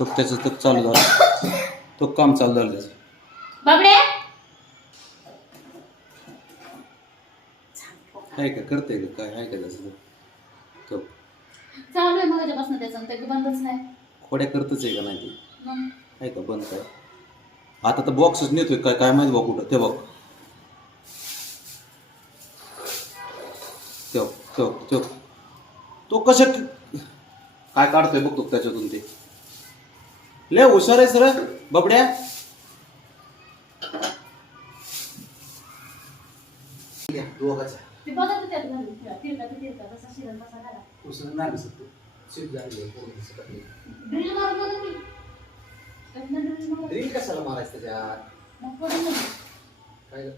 तो त्याचं तर चालू झालं, तो काम चालू झालं त्याचं. बाबडे आहे का, करते का काय, आहे का त्याचं तो चालू आहे मगाच्यापासून त्याचं ते बंदच नाही. खोड्या करतच आहे का नाही ती, मग आहे का बंद काय. आता तर बॉक्सच नेतोय काय काय माहिती बघ कुठं, ते बघ तो तो तो तो कशा काय काढतोय बघतो त्याच्यातून. ते लय हुशार आहे सर बबड्या. दोघाचा ते बघा तर त्यात घालून ठेवा. तिरका तसा शिरण तसा घाला. उसळं नाही दिसत तो. शिफ्ट झाली आहे, पोरं दिसत नाही. ड्रिल मारून बघा तुम्ही. त्यातनं ड्रिल मारा. ड्रिल कशाला मारायचं त्याच्यात, मग पडून नाही. काय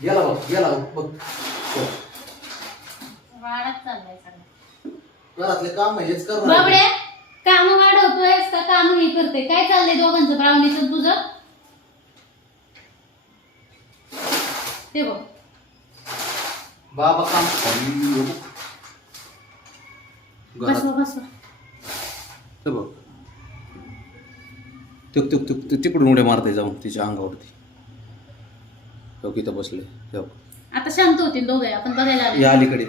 गेला बघ वाढत चाललाय सगळं. घरातले काम हेच कर. बाबडे काम वाढवतोयस का काम हे करते? काय चाललंय दोघांचं ब्राउनीचं तुझं? ते बघ बाबा काम बसवा बसवा. ते बघ तिकडून उड्या मारते जाऊन तिच्या अंगावरती. इथं बसले. आता शांत होतील दोघे, आपण बघायला आले. या अलीकडे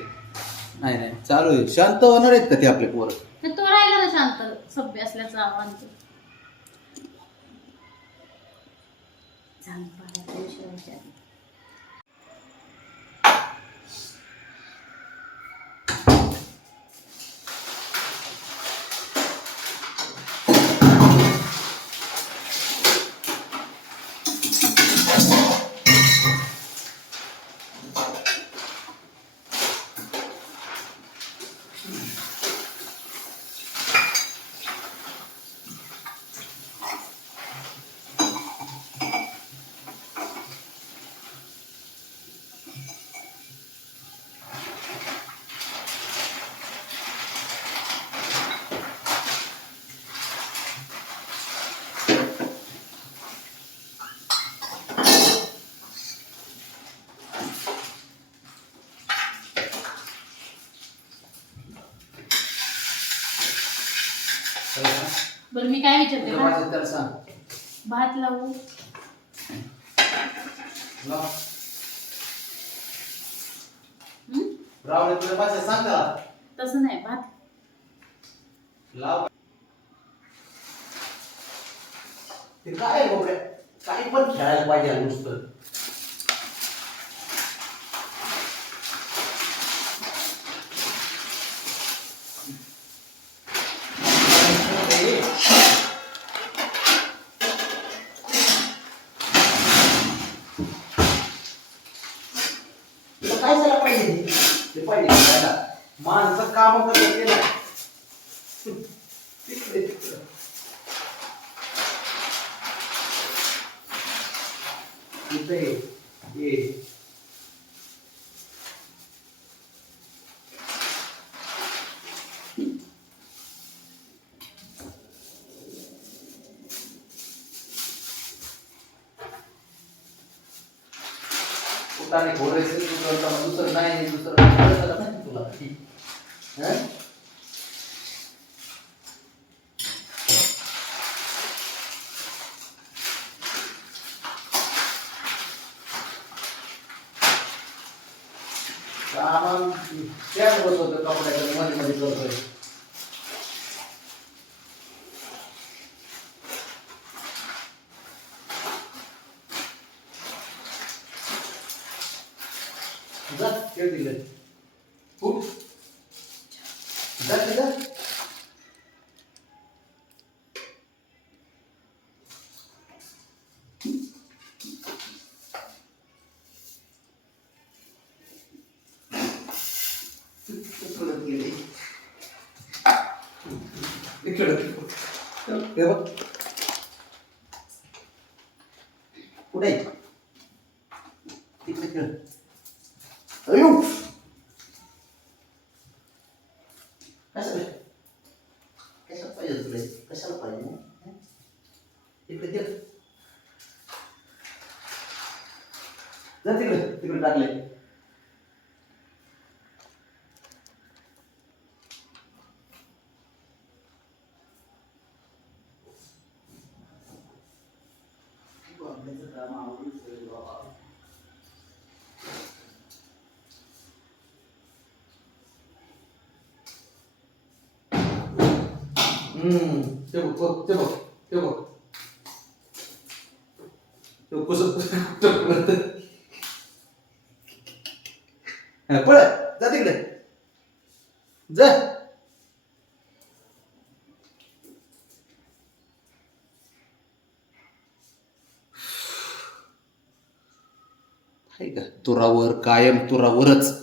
नाही नाही चालू आहे. शांत होणार आहेत का ते आपले पोरं? तो राहिला ना शांत, सभ्य असल्याचं आव्हान. बरं मी काय विचारते, भात लावू? तसं नाही, भात लाव. ते काय बाबड्या, काही पण खेळायला पाहिजे नुसतं. काय झालं पाहिजे ते पाहिजे खेळायला. माणसं काम करत ना तिकडे तिकडं. इथे ये कुठाने घोरायचं दुसरं नाही, दुसरं नाही तुला. सामान त्याच बसवतो कपड्याच्या मध्ये मध्ये करतोय. जा खेळ दिले खूप जा जा. कुठे तिकडे खेळ. अयो कशाला पाहिजे तुला, कशाला पाहिजे तिकडे खेळ. जा तिकडे तिकडे टाकले. ते बघ बघ, ते बघ, ते बघ. ते कसं पळ जा तिकडे जा. हाय का तुरावर कायम तुरावरच.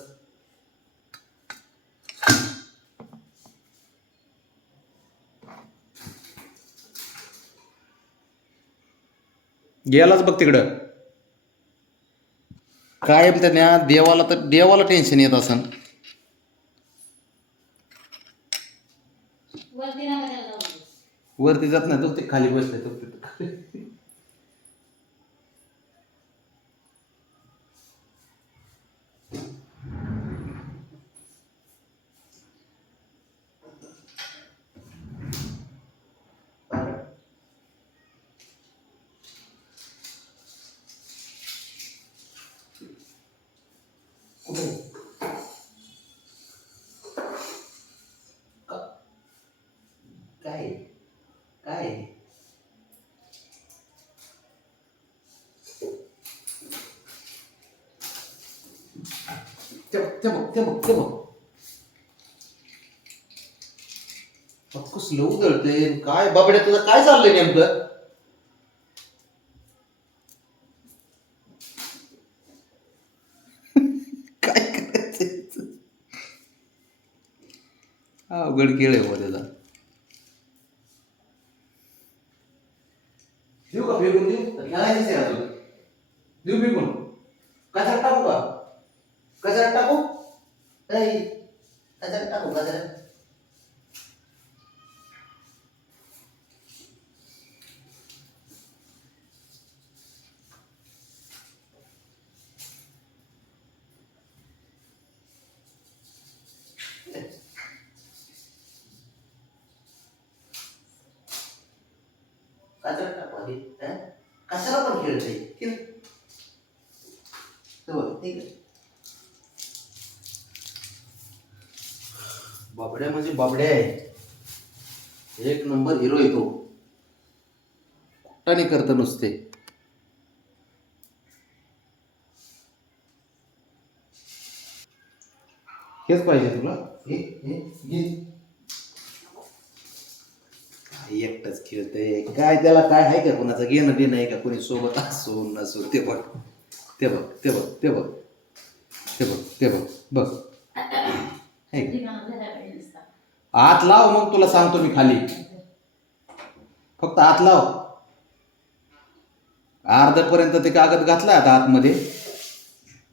गेलाच बघ तिकडं. कायम त्या देवाला तर देवाला टेन्शन येत असन. वरती नका त्याला जाऊ देऊ. वरती जात नाही तो ते खाली बसले तो तिथं. कुठे? काय काय ते बघ ते बघ ते बघ. कसलं उधळते काय बाबड्या तुझं काय चाललंय नेमकं? काय करायचं? अवघड खेळ आहे त्याचा. देऊ का फेकून देऊ? खेळायचंच आहे अजून. देऊ फेकून? कचऱ्यात टाकू का? कचऱ्यात टाकू? नाही कचऱ्यात टाकू कचऱ्यात. कचऱ्यात टाकू आधी. कशाला पण खेळतंय खेळ. ठीक आहे. बाबड्या म्हणजे बाबड्या आहे. एक नंबर हिरो आहे तो. कुठाने करत नुसते. हेच पाहिजे तुला? हे एकटाच खेळतंय काय त्याला काय आहे का कोणाचं घेणं देणं आहे का कोणी सोबत असो नसो. ते बघ ते बघ ते बघ ते बघ ते बघ ते बघ बघ. आहे का? ठिकाण झाला पाहिजे नुसता. हात लाव मग तुला सांगतो मी खाली. फक्त हात लाव. अर्ध्यापर्यंत ते कागद घातलाय आता आतमध्ये.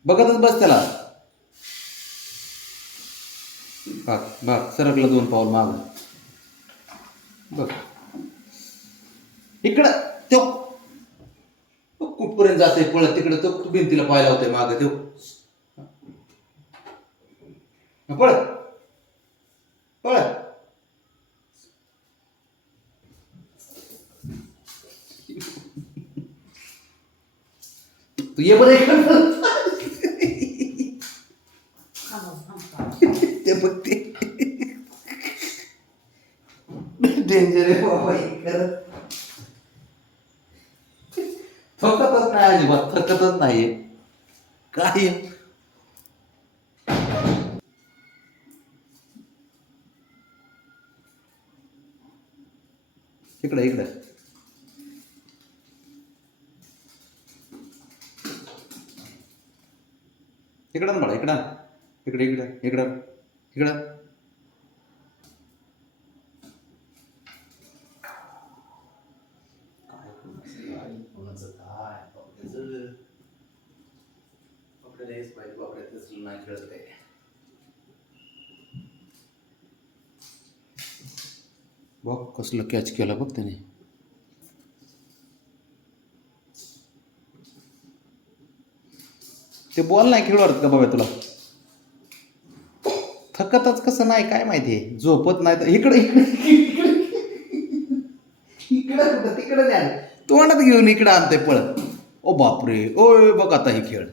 बघतच बस त्याला. बघ बघ सरकलं 2 पाऊल माग. बघ इकडं तो कुठपर्यंत जाते पळत तिकडं तो भिंतीला पाहायला होते माग तो. पळ पळ. तू ये बरं इकडं. ते बघते डेंजर आहे बाबा हे करत. थकतच नाही अजिबात थकतच नाही काय. इकडं इकडं इकडं ना बाळा इकडं. इकडे इकडं इकडं इकडं. कोणाचं काय आपल्याला हेच पाहिजे. आपल्याला नाही खेळत काय. बघ कसलं कॅच केला बघ त्याने. ते बॉल नाही खेळू वाटत का बाबा तुला? थकतच कसं नाही काय माहितीये. झोपत नाही तर इकडे इकडे इकडे कुठं तिकडे नाही तोंडात घेऊन इकडे आणते पळत. ओ बापरे ओय बघ आता हे खेळ